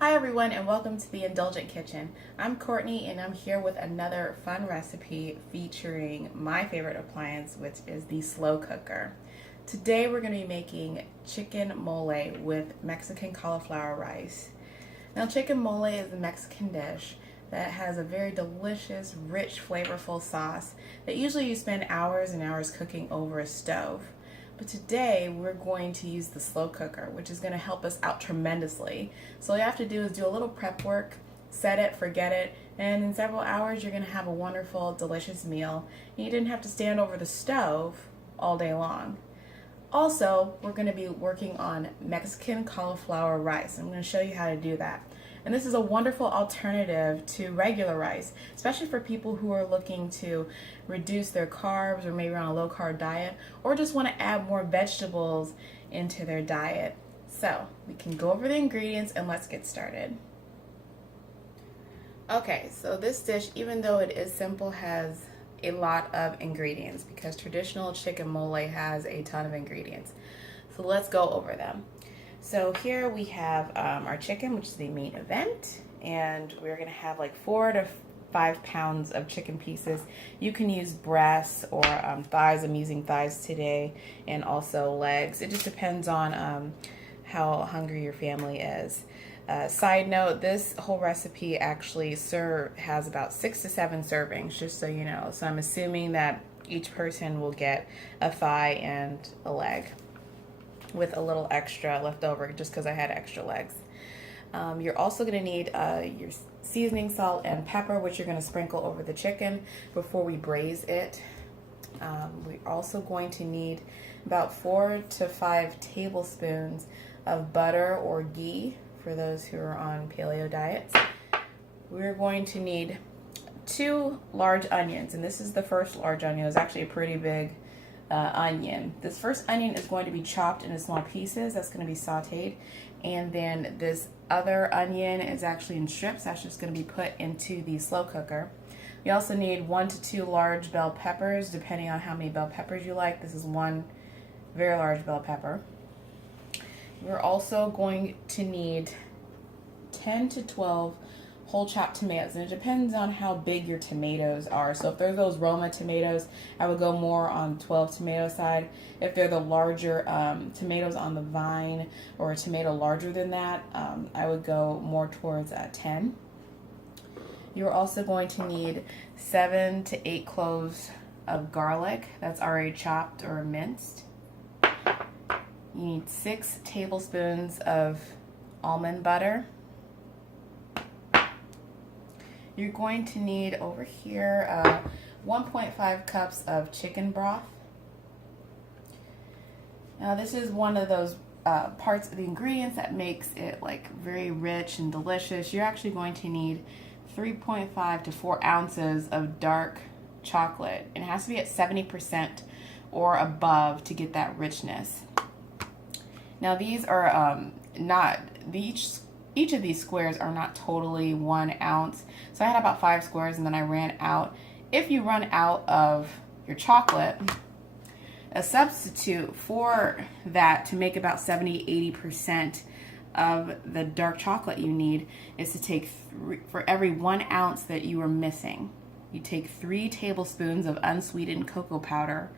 Hi everyone and welcome to the Indulgent Kitchen. I'm Courtney and I'm here with another fun recipe featuring my favorite appliance, which is the slow cooker. Today we're going to be making chicken mole with Mexican cauliflower rice. Now chicken mole is a Mexican dish that has a very delicious, rich, flavorful sauce that usually you spend hours and hours cooking over a stove. But today we're going to use the slow cooker, which is going to help us out tremendously. So all you have to do is do a little prep work, set it, forget it, and in several hours you're going to have a wonderful, delicious meal. And you didn't have to stand over the stove all day long. Also, we're going to be working on Mexican cauliflower rice. I'm going to show you how to do that. And this is a wonderful alternative to regular rice, especially for people who are looking to reduce their carbs or maybe on a low carb diet, or just want to add more vegetables into their diet. So we can go over the ingredients and let's get started. Okay, so this dish, even though it is simple, has a lot of ingredients because traditional chicken mole has a ton of ingredients. So let's go over them. So here we have our chicken, which is the main event, and we're going to have like 4 to 5 pounds of chicken pieces. You can use breasts or thighs. I'm using thighs today, and also legs. It just depends on how hungry your family is. Side note, this whole recipe actually has about 6 to 7 servings, just so you know. So I'm assuming that each person will get a thigh and a leg, with a little extra left over just because I had extra legs. You're also going to need your seasoning, salt, and pepper, which you're going to sprinkle over the chicken before we braise it. We're also going to need about 4 to 5 tablespoons of butter or ghee for those who are on paleo diets. We're going to need 2 large onions, and this is the first large onion. It's actually a pretty big onion. This first onion is going to be chopped into small pieces. That's going to be sauteed. And then this other onion is actually in strips. That's just going to be put into the slow cooker. We also need 1 to 2 large bell peppers, depending on how many bell peppers you like. This is 1 very large bell pepper. We're also going to need 10 to 12 whole chopped tomatoes, and it depends on how big your tomatoes are. So if they're those Roma tomatoes, I would go more on 12 tomato side. If they're the larger tomatoes on the vine, or a tomato larger than that, I would go more towards 10. You're also going to need 7 to 8 cloves of garlic that's already chopped or minced. You need 6 tablespoons of almond butter. You're going to need over here 1.5 cups of chicken broth. Now this is one of those parts of the ingredients that makes it like very rich and delicious. You're actually going to need 3.5 to 4 ounces of dark chocolate. It has to be at 70% or above to get that richness. Now these are each of these squares are not totally 1 ounce. So I had about 5 squares and then I ran out. If you run out of your chocolate, a substitute for that to make about 70-80% of the dark chocolate you need is to take for every 1 ounce that you are missing, you take 3 tablespoons of unsweetened cocoa powder,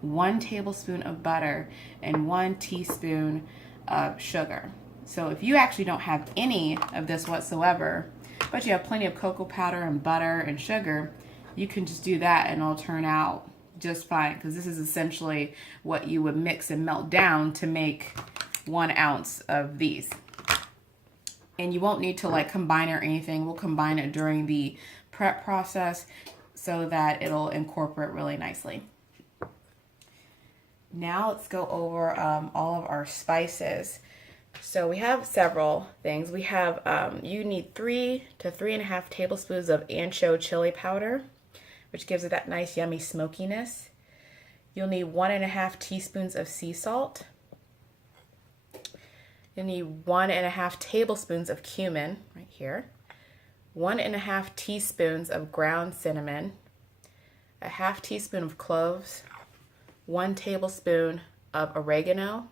1 tablespoon of butter, and 1 teaspoon of sugar. So if you actually don't have any of this whatsoever, but you have plenty of cocoa powder and butter and sugar, you can just do that and it'll turn out just fine, because this is essentially what you would mix and melt down to make 1 ounce of these. And you won't need to like combine it or anything. We'll combine it during the prep process so that it'll incorporate really nicely. Now let's go over all of our spices. So we have several things. We have, you need 3 to 3.5 tablespoons of ancho chili powder, which gives it that nice yummy smokiness. You'll need 1.5 teaspoons of sea salt. You'll need 1.5 tablespoons of cumin, right here. 1.5 teaspoons of ground cinnamon. A half teaspoon of cloves. 1 tablespoon of oregano.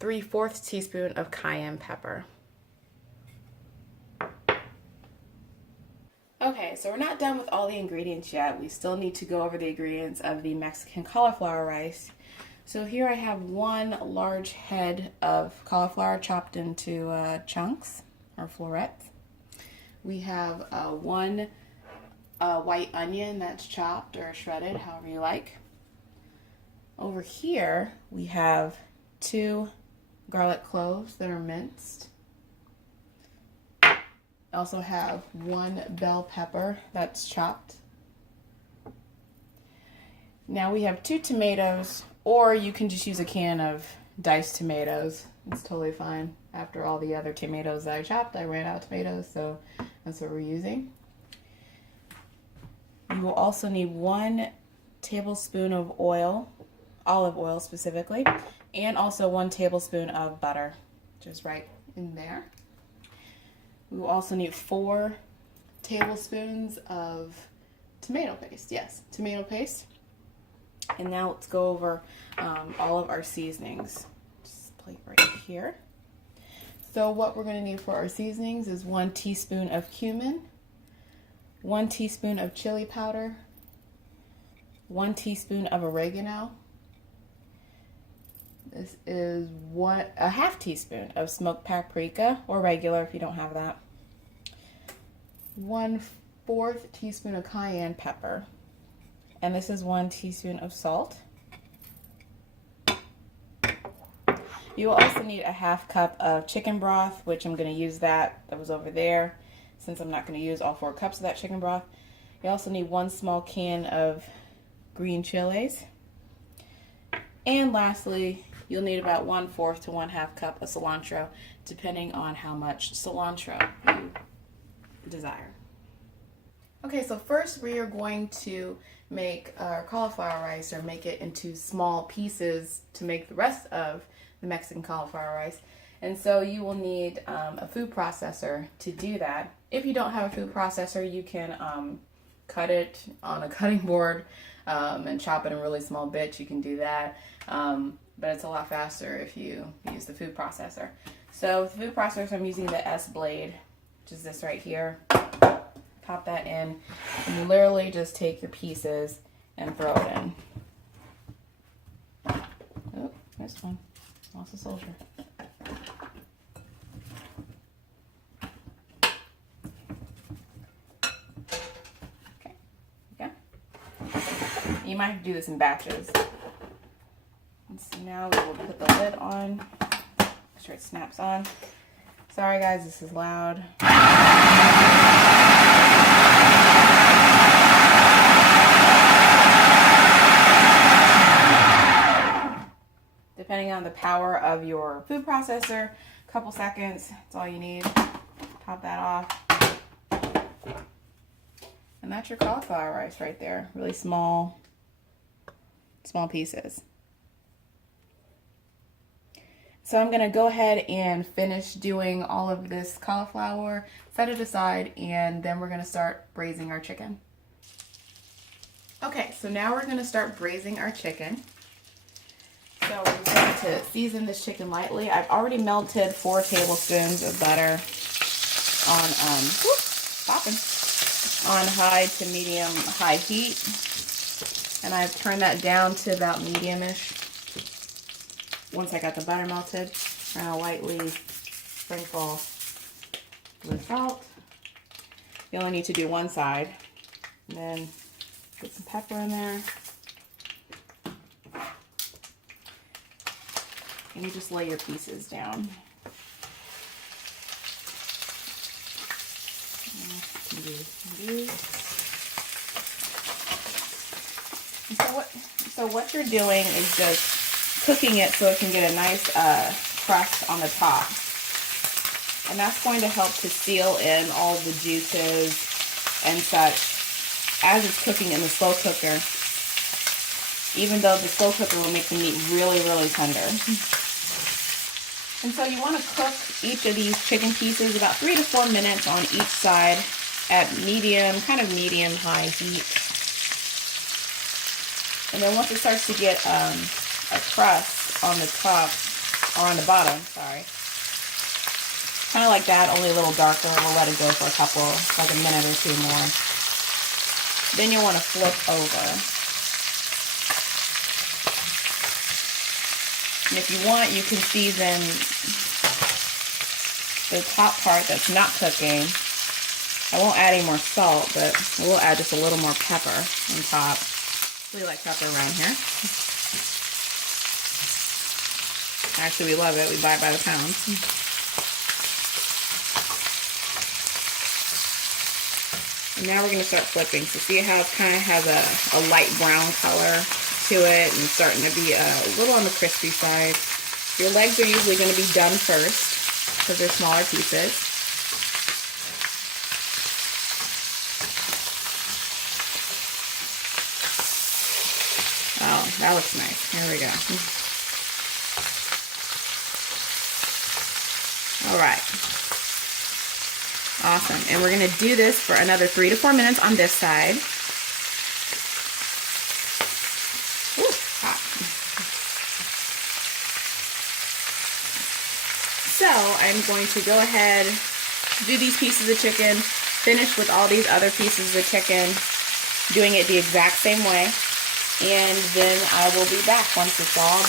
3/4 teaspoon of cayenne pepper. Okay, so we're not done with all the ingredients yet. We still need to go over the ingredients of the Mexican cauliflower rice. So here I have 1 large head of cauliflower chopped into chunks or florets. We have 1 white onion that's chopped or shredded, however you like. Over here we have 2 garlic cloves that are minced. I also have 1 bell pepper that's chopped. Now we have 2 tomatoes, or you can just use a can of diced tomatoes. It's totally fine. After all the other tomatoes that I chopped, I ran out of tomatoes, so that's what we're using. You will also need 1 tablespoon of oil, olive oil specifically, and also 1 tablespoon of butter, just right in there. We will also need 4 tablespoons of tomato paste. Yes, tomato paste. And now let's go over all of our seasonings. Just plate right here. So what we're going to need for our seasonings is 1 teaspoon of cumin, 1 teaspoon of chili powder, 1 teaspoon of oregano. This is a half teaspoon of smoked paprika, or regular if you don't have that. 1/4 teaspoon of cayenne pepper. And this is 1 teaspoon of salt. You will also need a half cup of chicken broth, which I'm going to use that was over there, since I'm not going to use all 4 cups of that chicken broth. You also need 1 small can of green chilies. And lastly, you'll need about 1/4 to 1/2 cup of cilantro, depending on how much cilantro you desire. Okay, so first we are going to make our cauliflower rice, or make it into small pieces to make the rest of the Mexican cauliflower rice. And so you will need a food processor to do that. If you don't have a food processor, you can cut it on a cutting board and chop it in really small bits. You can do that. But it's a lot faster if you use the food processor. So with the food processor, I'm using the S blade, which is this right here. Pop that in, and you literally just take your pieces and throw it in. Oh, this one. Lost a soldier. Okay. Yeah. You might have to do this in batches. So now we will put the lid on, make sure it snaps on. Sorry guys, this is loud. Depending on the power of your food processor, a couple seconds, that's all you need. Top that off. And that's your cauliflower rice right there. Really small pieces. So I'm going to go ahead and finish doing all of this cauliflower, set it aside, and then we're going to start braising our chicken. Okay, so now we're going to start braising our chicken. So we're going to season this chicken lightly. I've already melted 4 tablespoons of butter on high to medium high heat. And I've turned that down to about medium-ish. Once I got the butter melted, I'm going to lightly sprinkle with salt. You only need to do one side. And then put some pepper in there. And you just lay your pieces down. So what you're doing is just cooking it so it can get a nice crust on the top. And that's going to help to seal in all the juices and such as it's cooking in the slow cooker, even though the slow cooker will make the meat really, really tender. And so you want to cook each of these chicken pieces about 3 to 4 minutes on each side at medium, kind of medium-high heat. And then once it starts to get a crust on the top, or on the bottom, sorry. Kind of like that, only a little darker. We'll let it go for like a minute or two more. Then you'll want to flip over. And if you want, you can season the top part that's not cooking. I won't add any more salt, but we'll add just a little more pepper on top. We like pepper around here. Actually, we love it. We buy it by the pound. And now we're going to start flipping. So see how it kind of has a light brown color to it and starting to be a little on the crispy side. Your legs are usually going to be done first because they're smaller pieces. Oh, that looks nice. Here we go. All right. Awesome. And we're going to do this for another 3 to 4 minutes on this side. Ooh, hot. So I'm going to go ahead, do these pieces of chicken, finish with all these other pieces of chicken, doing it the exact same way, and then I will be back once it's all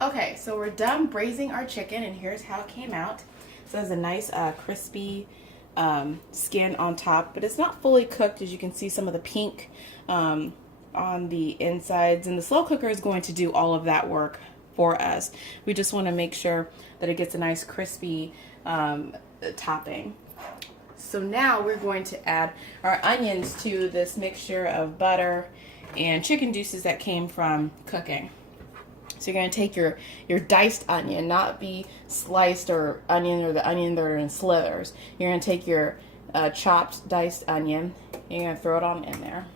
done. Okay, so we're done braising our chicken, and here's how it came out. So there's a nice crispy skin on top, but it's not fully cooked. As you can see, some of the pink on the insides, and the slow cooker is going to do all of that work for us. We just want to make sure that it gets a nice crispy topping. So now we're going to add our onions to this mixture of butter and chicken juices that came from cooking. So you're going to take your diced onion, not be sliced or the onion that are in slithers. You're going to take your chopped diced onion, and you're going to throw it on in there.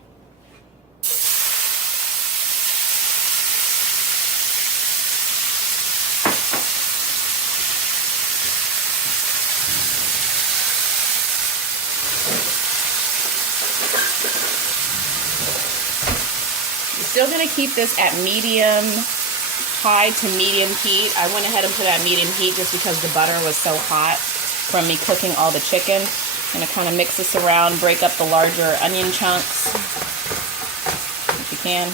You're still going to keep this at high to medium heat. I went ahead and put it at medium heat just because the butter was so hot from me cooking all the chicken. I'm going to kind of mix this around, break up the larger onion chunks if you can.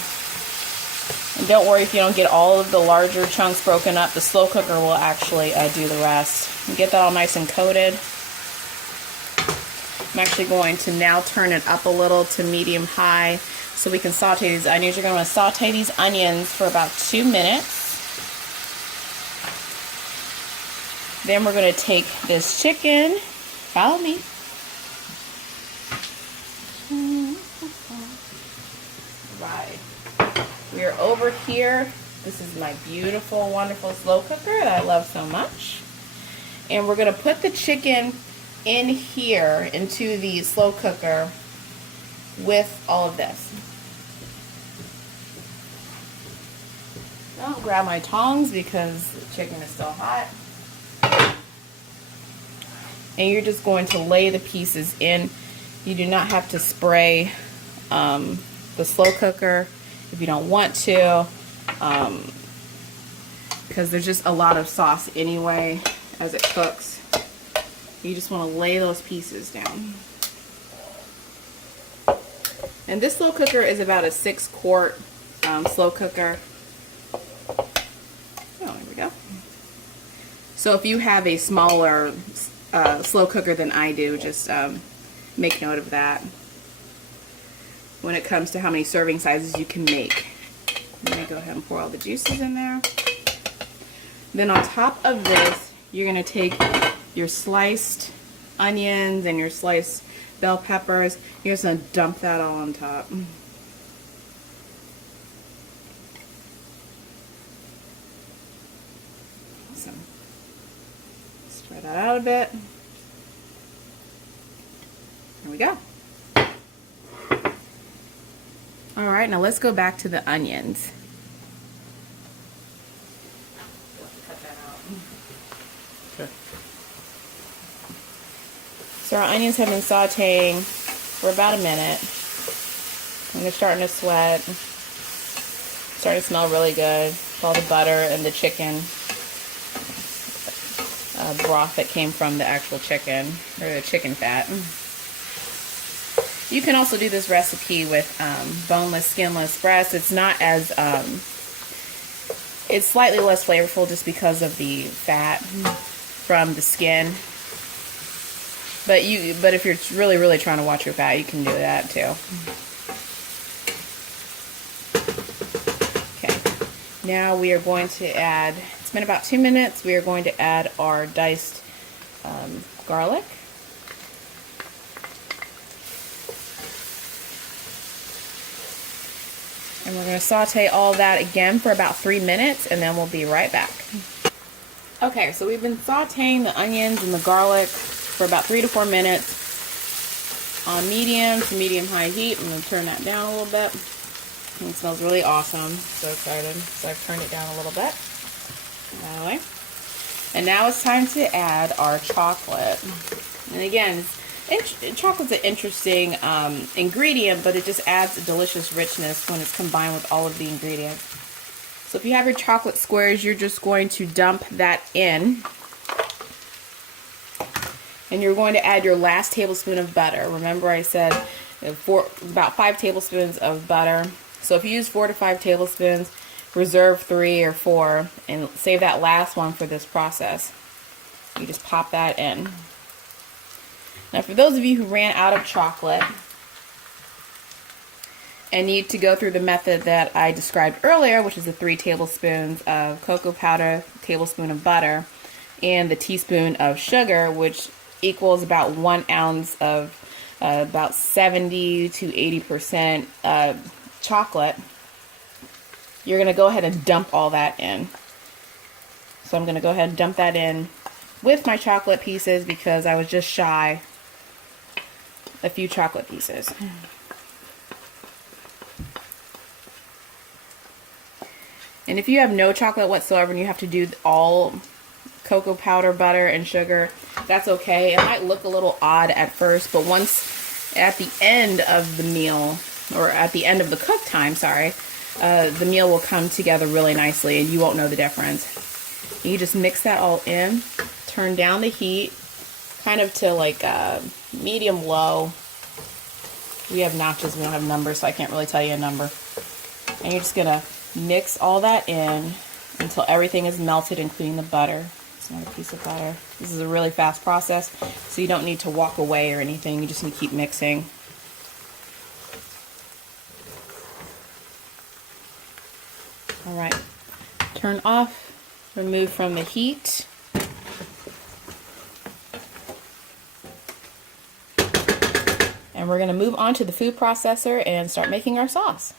And don't worry if you don't get all of the larger chunks broken up. The slow cooker will actually do the rest. And get that all nice and coated. I'm actually going to now turn it up a little to medium high so we can saute these onions. You're going to saute these onions for about 2 minutes. Then we're going to take this chicken. Follow me. Right. We are over here. This is my beautiful, wonderful slow cooker that I love so much. And we're going to put the chicken in here into the slow cooker with all of this. I'll grab my tongs because the chicken is still hot. And you're just going to lay the pieces in. You do not have to spray the slow cooker if you don't want to, because there's just a lot of sauce anyway as it cooks. You just want to lay those pieces down. And this slow cooker is about a 6-quart slow cooker. Oh, there we go. So if you have a smaller slow cooker than I do, just make note of that when it comes to how many serving sizes you can make. I'm going to go ahead and pour all the juices in there. Then on top of this, you're going to take your sliced onions and your sliced bell peppers. You're just going to dump that all on top. Awesome. Spread that out a bit. There we go. Alright, now let's go back to the onions. Cut that out. Okay. So our onions have been sauteing for about a minute. And they're starting to sweat. Starting to smell really good. all the butter and the chicken broth that came from the actual chicken, or the chicken fat. You can also do this recipe with boneless, skinless breasts. It's not as, it's slightly less flavorful just because of the fat from the skin. But if you're really, really trying to watch your fat, you can do that too. Okay. Now we are going to add, it's been about 2 minutes, we are going to add our diced garlic. And we're going to saute all that again for about 3 minutes, and then we'll be right back. Okay, so we've been sauteing the onions and the garlic for about 3 to 4 minutes on medium to medium-high heat. I'm going to turn that down a little bit. And it smells really awesome. So excited. So I've turned it down a little bit. That way. And now it's time to add our chocolate. And again, chocolate's an interesting ingredient, but it just adds a delicious richness when it's combined with all of the ingredients. So if you have your chocolate squares, you're just going to dump that in. And you're going to add your last tablespoon of butter. Remember I said about 5 tablespoons of butter. So if you use 4 to 5 tablespoons, reserve 3 or 4 and save that last one for this process. You just pop that in. Now for those of you who ran out of chocolate and need to go through the method that I described earlier, which is the 3 tablespoons of cocoa powder, tablespoon of butter, and the teaspoon of sugar, which equals about 1 ounce of about 70 to 80% chocolate, you're going to go ahead and dump all that in. So I'm going to go ahead and dump that in with my chocolate pieces because I was just shy a few chocolate pieces. And if you have no chocolate whatsoever and you have to do all cocoa powder, butter, and sugar, that's okay. It might look a little odd at first, but once at the end of the meal, or at the end of the cook time, sorry, the meal will come together really nicely and you won't know the difference. And you just mix that all in, turn down the heat, kind of to like medium low. We have notches, we don't have numbers, so I can't really tell you a number. And you're just gonna mix all that in until everything is melted, including the butter. It's not a piece of butter. This is a really fast process, so you don't need to walk away or anything. You just need to keep mixing. All right, turn off, remove from the heat. And we're gonna move on to the food processor and start making our sauce.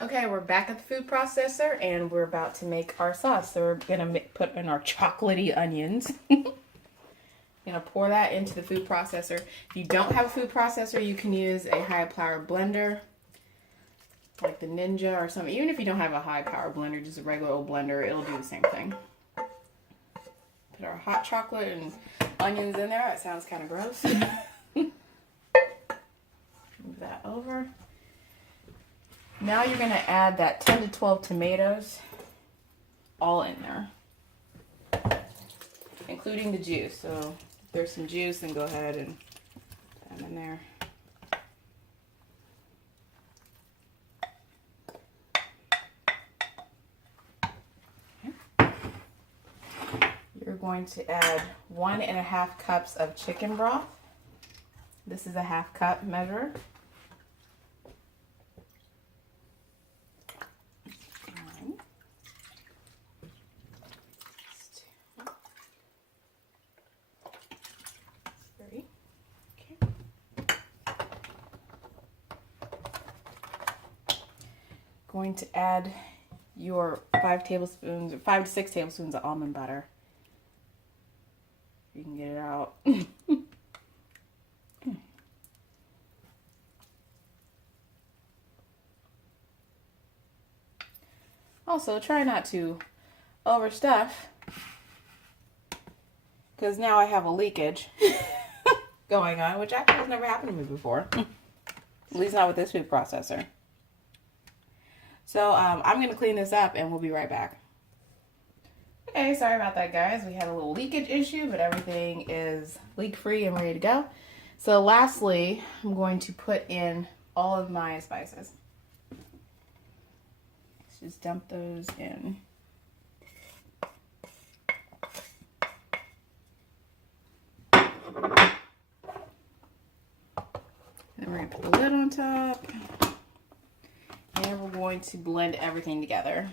Okay, we're back at the food processor and we're about to make our sauce. So we're gonna put in our chocolatey onions. Gonna pour that into the food processor. If you don't have a food processor, you can use a high power blender, like the Ninja or something. Even if you don't have a high power blender, just a regular old blender, it'll do the same thing. Put our hot chocolate and onions in there. That sounds kind of gross. Move that over. Now you're going to add that 10 to 12 tomatoes all in there, including the juice. So if there's some juice, then go ahead and put them in there. Okay. You're going to add 1.5 cups of chicken broth. This is a 1/2 cup measure. Going to add your 5 tablespoons or 5 to 6 tablespoons of almond butter. You can get it out. Also, try not to overstuff, because now I have a leakage going on, which actually has never happened to me before. At least not with this food processor. So I'm going to clean this up and we'll be right back. Okay, sorry about that, guys. We had a little leakage issue, but everything is leak-free and ready to go. So lastly, I'm going to put in all of my spices. Let's just dump those in. Then we're going to put the lid on top. And we're going to blend everything together.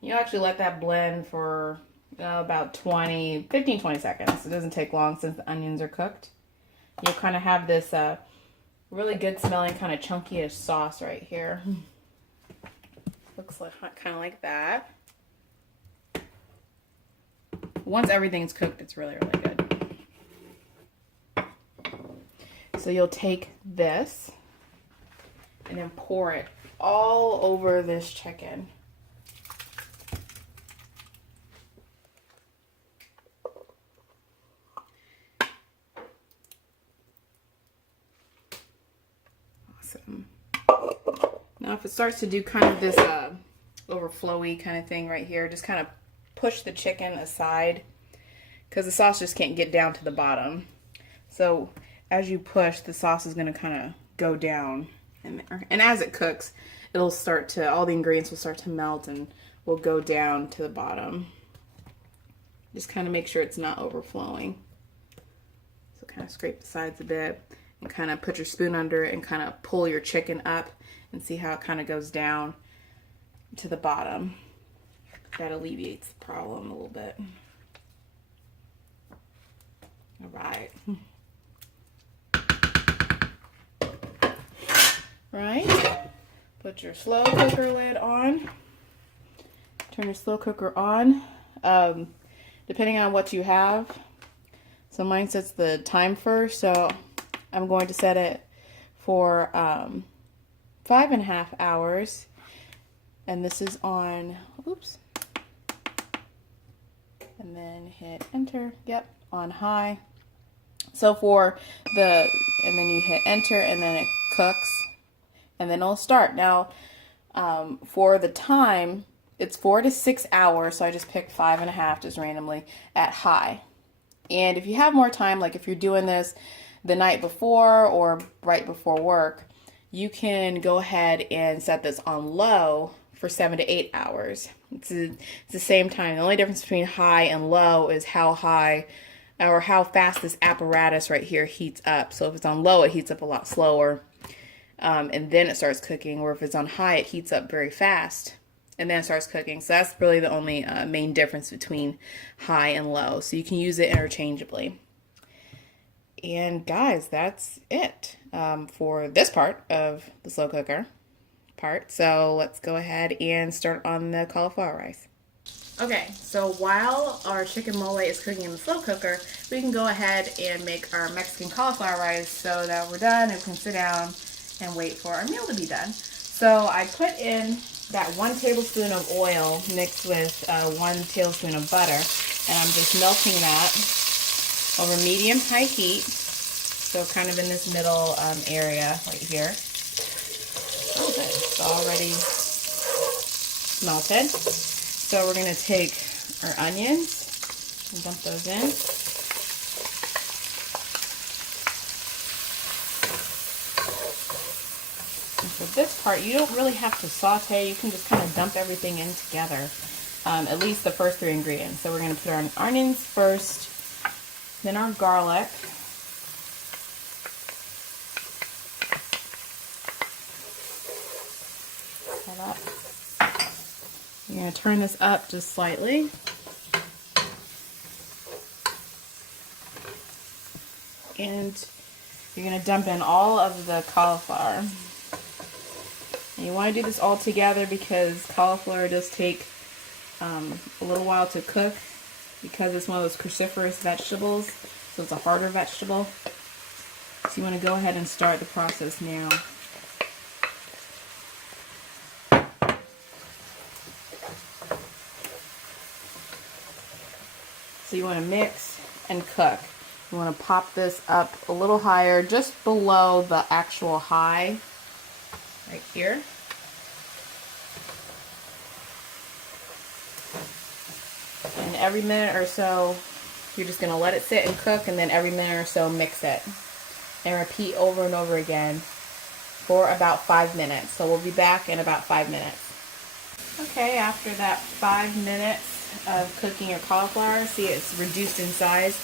You actually let that blend for about 15-20 seconds. It doesn't take long since the onions are cooked. You'll kind of have this really good smelling kind of chunky-ish sauce right here. Looks like kind of like that. Once everything's cooked, it's really, really good. So you'll take this and then pour it all over this chicken. Awesome. Now if it starts to do kind of this overflowy kind of thing right here, just kind of push the chicken aside because the sauce just can't get down to the bottom. So as you push, the sauce is going to kind of go down in there. And as it cooks, it'll start to, all the ingredients will start to melt and will go down to the bottom. Just kind of make sure it's not overflowing. So kind of scrape the sides a bit and kind of put your spoon under it and kind of pull your chicken up and see how it kind of goes down to the bottom. That alleviates the problem a little bit. All right. Right. Put your slow cooker lid on. Turn your slow cooker on. Depending on what you have. So mine sets the time first, so I'm going to set it for 5.5 hours. And this is on, oops. And then hit enter. Yep, on high. So for the, and then you hit enter and then it cooks. And then it'll start. Now, for the time, it's 4 to 6 hours. So I just picked 5.5 just randomly at high. And if you have more time, like if you're doing this the night before or right before work, you can go ahead and set this on low for 7 to 8 hours. It's the same time. The only difference between high and low is how high or how fast this apparatus right here heats up. So if it's on low, it heats up a lot slower. And then it starts cooking. Or if it's on high, it heats up very fast. And then it starts cooking. So that's really the only main difference between high and low. So you can use it interchangeably. And guys, that's it for this part of the slow cooker part. So let's go ahead and start on the cauliflower rice. Okay, so while our chicken mole is cooking in the slow cooker, we can go ahead and make our Mexican cauliflower rice so that we're done and we can sit down and wait for our meal to be done. So I put in that 1 tablespoon of oil mixed with 1 tablespoon of butter, and I'm just melting that over medium-high heat, so kind of in this middle area right here. Oh, good. It's already melted. So we're going to take our onions and dump those in. And for this part, you don't really have to saute. You can just kind of dump everything in together, at least the first 3 ingredients. So we're going to put our onions first, then our garlic. You're going to turn this up just slightly. And you're going to dump in all of the cauliflower. And you want to do this all together because cauliflower does take a little while to cook because it's one of those cruciferous vegetables, so it's a harder vegetable. So you want to go ahead and start the process now. So you want to mix and cook. You want to pop this up a little higher, just below the actual high, right here. And every minute or so, you're just going to let it sit and cook, and then every minute or so mix it. And repeat over and over again for about 5 minutes. So we'll be back in about 5 minutes. Okay, after that 5 minutes of cooking your cauliflower, see it's reduced in size.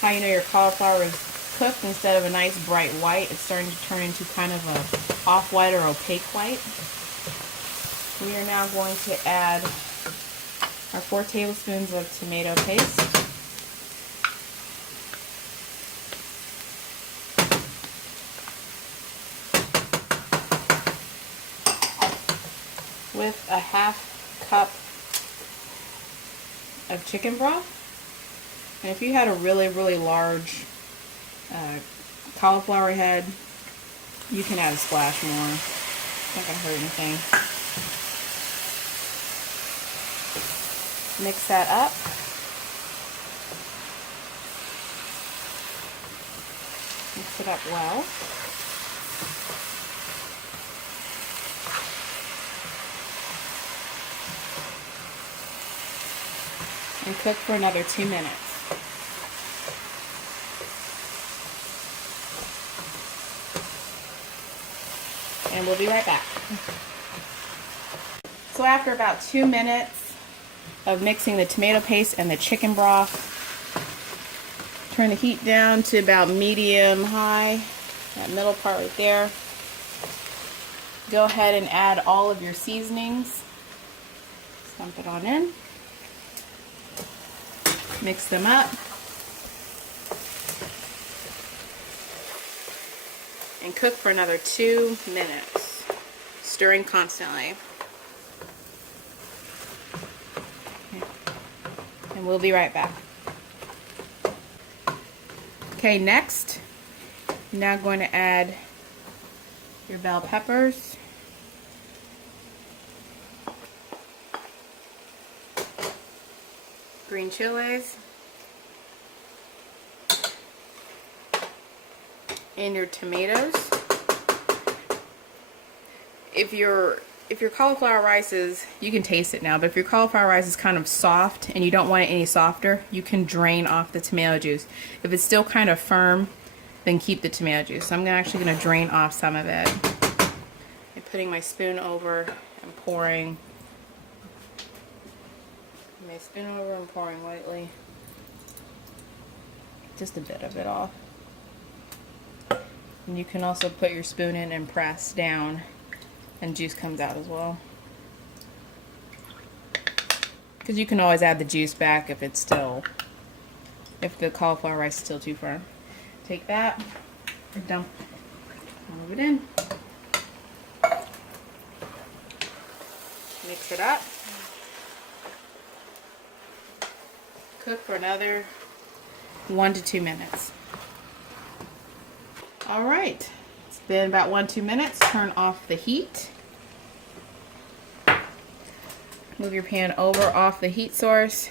How you know your cauliflower is cooked, instead of a nice bright white, it's starting to turn into kind of a off-white or opaque white. We are now going to add our 4 tablespoons of tomato paste. With a half cup of chicken broth. And if you had a really, really large cauliflower head, you can add a splash more. It's not going to hurt anything. Mix that up. Mix it up well. And cook for another 2 minutes. And we'll be right back. So after about 2 minutes of mixing the tomato paste and the chicken broth, turn the heat down to about medium high, that middle part right there. Go ahead and add all of your seasonings. Dump it on in. Mix them up. And cook for another 2 minutes, stirring constantly. And we'll be right back. Okay, next, you're now going to add your bell peppers. Green chilies. And your tomatoes. If your cauliflower rice is, you can taste it now, but if your cauliflower rice is kind of soft and you don't want it any softer, you can drain off the tomato juice. If it's still kind of firm, then keep the tomato juice. So I'm actually going to drain off some of it. I'm putting my spoon over and pouring. My spoon over and pouring lightly. Just a bit of it off. And you can also put your spoon in and press down, and juice comes out as well. Because you can always add the juice back if it's still, if the cauliflower rice is still too firm. Take that, and dump all of it in. Mix it up. Cook for another 1 to 2 minutes. Alright, it's been about 1-2 minutes. Turn off the heat. Move your pan over off the heat source.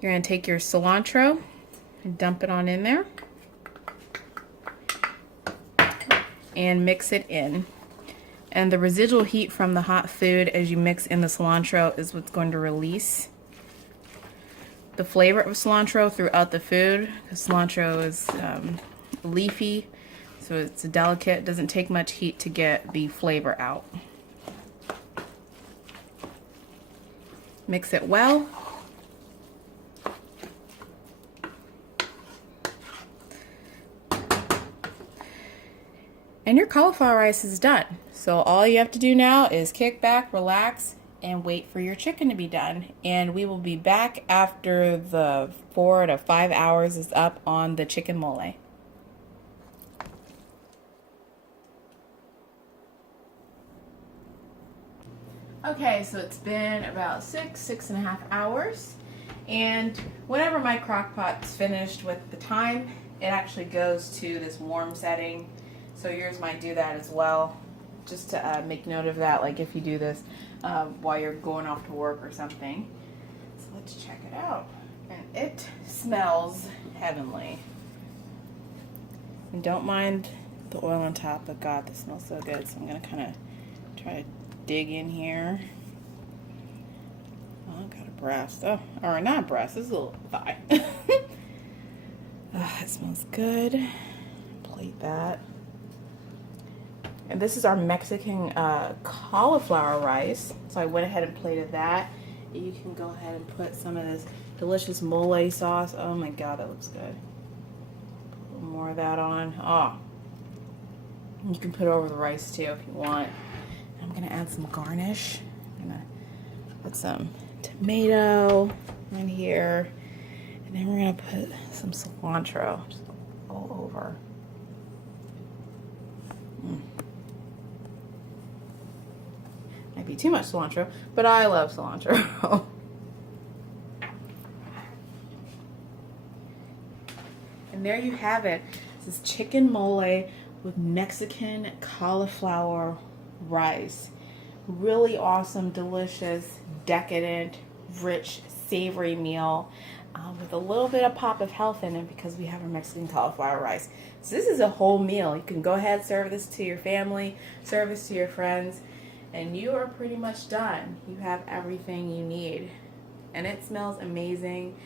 You're going to take your cilantro and dump it on in there. And mix it in. And the residual heat from the hot food as you mix in the cilantro is what's going to release the flavor of cilantro throughout the food, because cilantro is leafy, so it's delicate. It doesn't take much heat to get the flavor out. Mix it well. And your cauliflower rice is done. So all you have to do now is kick back, relax, and wait for your chicken to be done. And we will be back after the 4 to 5 hours is up on the chicken mole. Okay, so it's been about 6.5 hours. And whenever my crock pot's finished with the time, it actually goes to this warm setting. So yours might do that as well. Just to make note of that, like if you do this while you're going off to work or something. So let's check it out. And it smells heavenly. And don't mind the oil on top, but God, this smells so good. So I'm gonna kind of try to dig in here. Oh, got a breast. Oh, or not breast, this is a little thigh. Oh, it smells good. Plate that. And this is our Mexican cauliflower rice. So I went ahead and plated that. You can go ahead and put some of this delicious mole sauce. Oh my God, that looks good. Put a little more of that on. Oh, you can put it over the rice too if you want. I'm gonna add some garnish. I'm gonna put some tomato in here. And then we're gonna put some cilantro just all over. Might be too much cilantro, but I love cilantro. And there you have it. This is chicken mole with Mexican cauliflower rice. Really awesome, delicious, decadent, rich, savory meal with a little bit of pop of health in it because we have our Mexican cauliflower rice. So this is a whole meal. You can go ahead and serve this to your family, serve this to your friends, and you are pretty much done. You have everything you need. And it smells amazing.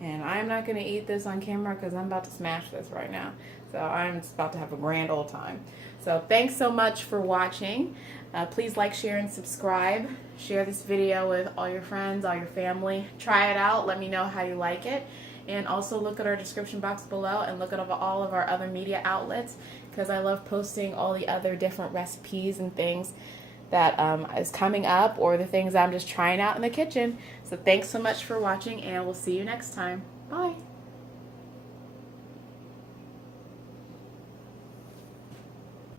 And I'm not going to eat this on camera because I'm about to smash this right now. So I'm just about to have a grand old time. So thanks so much for watching. Please like, share, and subscribe. Share this video with all your friends, all your family. Try it out. Let me know how you like it. And also look at our description box below and look at all of our other media outlets because I love posting all the other different recipes and things that is coming up or the things I'm just trying out in the kitchen. So thanks so much for watching and we'll see you next time. Bye.